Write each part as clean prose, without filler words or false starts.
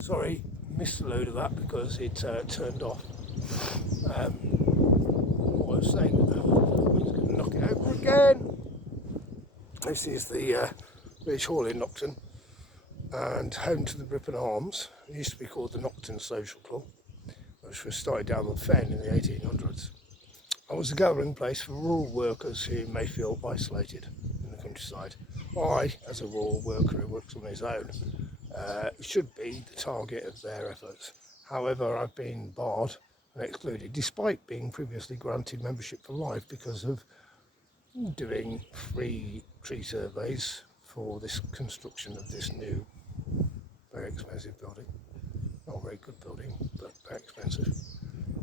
Sorry, missed a load of that because it turned off. What I was saying about he's going to knock it over again. This is the Village Hall in Nocton and home to the Ripon Arms. It used to be called the Nocton Social Club, which was started down the Fen in the 1800s. It was a gathering place for rural workers who may feel isolated in the countryside. I, as a rural worker who works on his own, should be the target of their efforts. However, I've been barred and excluded, despite being previously granted membership for life because of doing free tree surveys for this construction of this new, very expensive building. Not a very good building, but very expensive.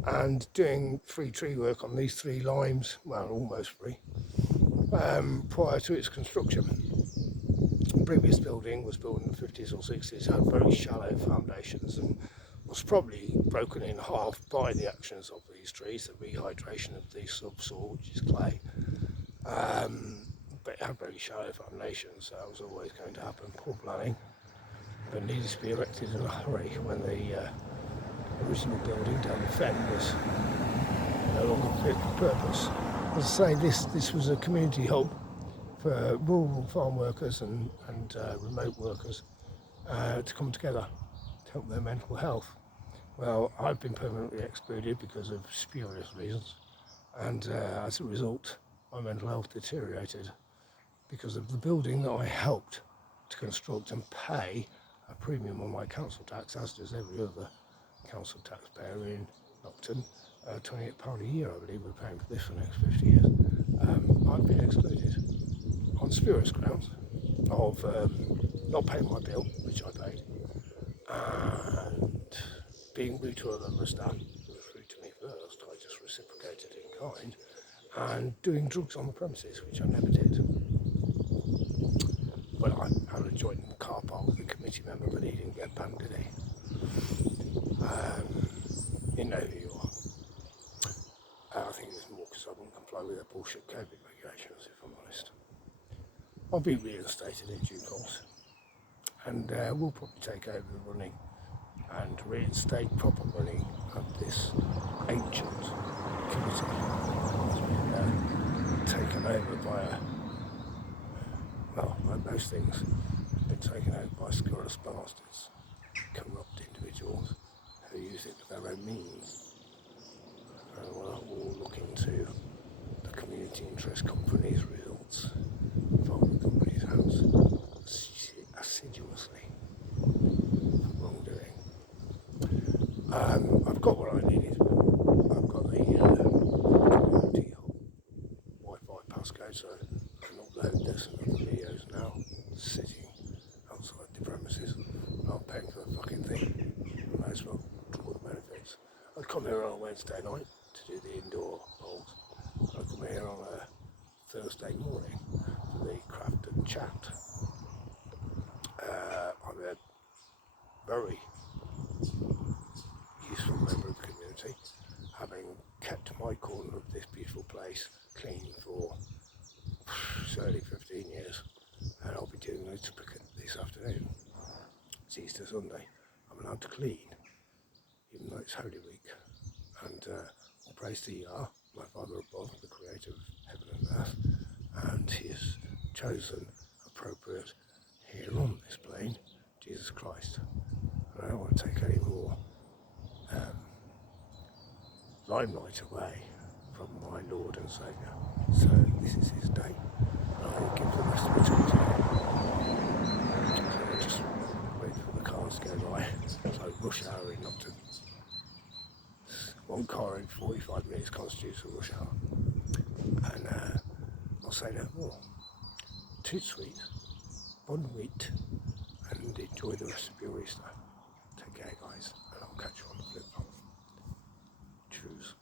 And doing free tree work on these 3 limes, well, almost free, prior to its construction. The previous building was built in the 50s or 60s, had very shallow foundations and was probably broken in half by the actions of these trees, the rehydration of the subsoil, which is clay. But it had very shallow foundations, so it was always going to happen. Poor planning, but needed to be erected in a hurry when the original building down the Fen was no longer fit for purpose. As I say, this was a community hub for rural farm workers and remote workers to come together to help their mental health. Well, I've been permanently excluded because of spurious reasons, and as a result my mental health deteriorated because of the building that I helped to construct and pay a premium on my council tax, as does every other council taxpayer in Nocton. £28 a year, I believe, we're paying for this for the next 50 years. I've been excluded on spurious grounds of not paying my bill, which I paid, and being rude to a member of staff who was rude to me first. I just reciprocated in kind, and doing drugs on the premises, which I never did. Well, I had a joint in the car park with a committee member, but he didn't get banned, did he? You know who you are. I think it was more because I wouldn't comply with their bullshit COVID regulations, if I'm honest. I'll be reinstated in due course, and we'll probably take over the running and reinstate proper running of this ancient committee. It's been taken over by like most things, been taken over by scurrilous bastards, corrupt individuals who use it for their own means. And we're all looking to the community interest company's results from the company's house assiduously for wrongdoing. I've got what I needed. I've got the community Wi-Fi passcode, so I can upload this and other videos now, sitting outside the premises, not paying for the fucking thing. I might as well draw the benefits. I'd come here on a Wednesday night to do the indoor bowls. I'd come here on a Thursday morning for the craft and chat. I'm a very useful member of the community, having kept my corner of this beautiful place clean for certainly 15 years, and I'll be doing loads of cricket this afternoon. It's Easter Sunday. I'm allowed to clean, even though it's Holy Week, and all praise to Yah, my Father above, the creator of heaven and earth, and he has chosen appropriate here on this plane, Jesus Christ. And I don't want to take any more limelight away from my Lord and Saviour. So this is his day, and I give the rest of it to him. So I just wait for the cars to go by. So rush hour in Nocton. One car in 45 minutes constitutes a rush hour. And I'll say no more. Toot sweet, bon nuit, and enjoy the rest of your Easter. Take care, guys, and I'll catch you on the flip phone. Cheers.